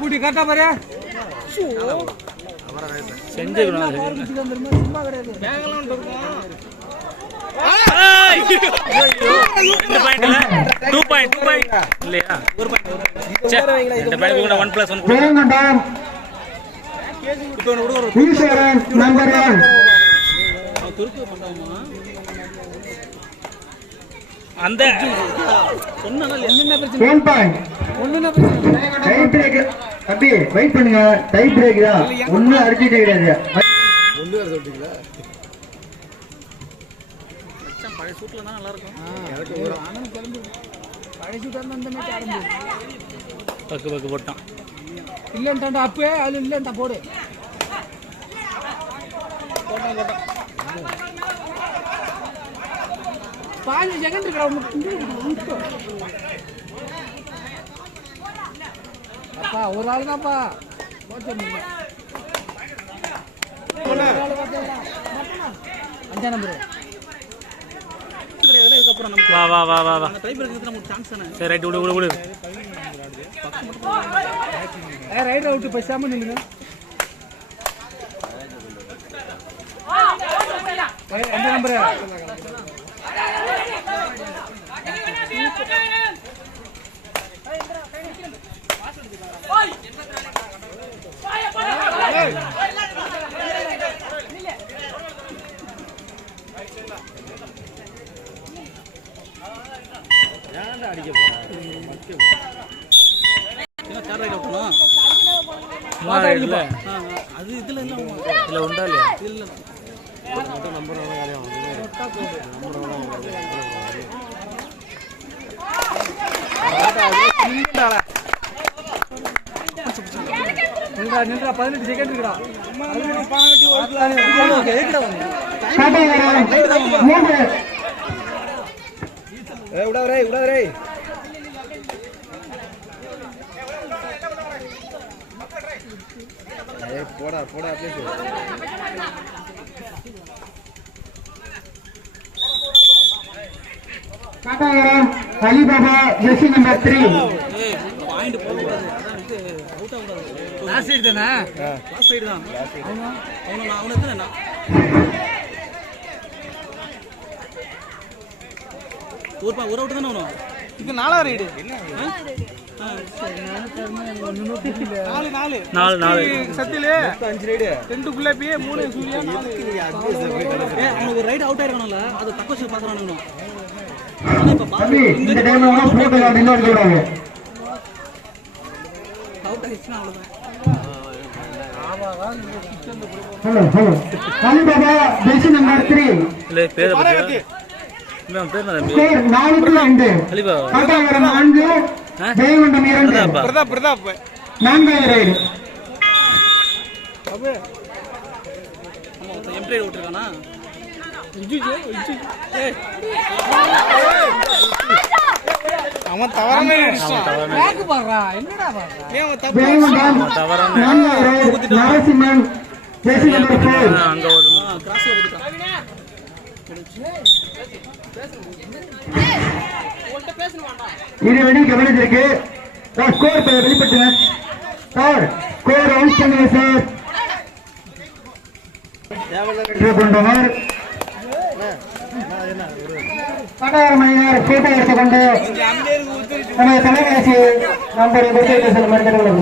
பூட்டி கரெக்டா பாரு. செஞ்சுக்கணும் சும்மா கிடையாது. இல்லையா ஒரு அந்த தம்பி வெயிட் பண்ணுங்க. டை பிரேக் தான், ஒன்னும் அடிச்சுட்டு கிடையாது. பழைய சூட்ல தான் நல்லா இருக்கும். பழைய சூட்டா இருந்தா அந்த மேட்ச் ஆரம்பிச்சு பக்கு பக்கு போட்டான். இல்லன்டா அப்பே அது இல்லன்டா போடு. போட்டான் 5 செகண்ட் இருக்கா. அப்பா ஒரு ஆள் தான்ப்பா. அஞ்சா நம்பர். வா வா வா வா வா. சரி ரைட் விடு விடு விடு. ரைட் அவுட் பேசாம நில்லுங்க. அஞ்சா நம்பர். அது இதுல இல்ல உண்டா இல்லையா? இல்ல நம்பர் நின்றா 18 செகண்ட் இருக்குடா. விடாதே போடா போடா அப்படியே அலிபாபா ஜெர்சி நம்பர் 3. பாயிண்ட் போக கூடாது. அதான் இது அவுட் ஆக கூடாது. லாஸ்ட் சைடு தானே? லாஸ்ட் சைடு தான். அவன எத்தனை ஒரு அவுட் தானே அவனும். இது 4வது ரைடு. நாலு சத்திலே 5 ரைடு. 2 குள்ளப்பியே 3 சூர்யா 4. அவனுக்கு ஒரு ரைடு அவுட் ஆயிருக்கானல. அது தக்க வச்சு பாக்குறானுங்க. தம்பி இந்த டைம்ல வேணா போட்டுலாம் இன்னொரு கூடாது. அவுட் ஆயிடுச்சுனா அவ்வளவுதான். Hello Alibaba Jersey number 3. இல்ல பேர் பத்தி நான் பேர் நான் ஸ்கோர் 4-2. அலிபாபா காட்டாவரம் 4 ஜெயங்கொண்டம் 2. பிரதாப் 4வது ரைடு. அபே நம்ம எம்ப்ளாய் விட்டுருக்கானா? அவன் தவறானே அடிச்சான். பேக் பாறா என்னடா பாறா? ஏன் தப்பு தவறானே. 4வது ரைடு நரசிம்மன் ஜெர்சி நம்பர் 4. அங்க ஒரு கிராஸ்ல போட்டுட்டான். இது கவனிச்சிருக்கு. ஸ்கோர் வெளிப்பட்டுங்க சார். ஸ்கோர் அவுட் பண்ணுங்க சார். கொண்டவர் கடாரமையினர் போட்டோ எடுத்துக்கொண்டு நமது தொலைபேசி நம்பரை கொடுத்து செல்லும் மனிதர்கள்.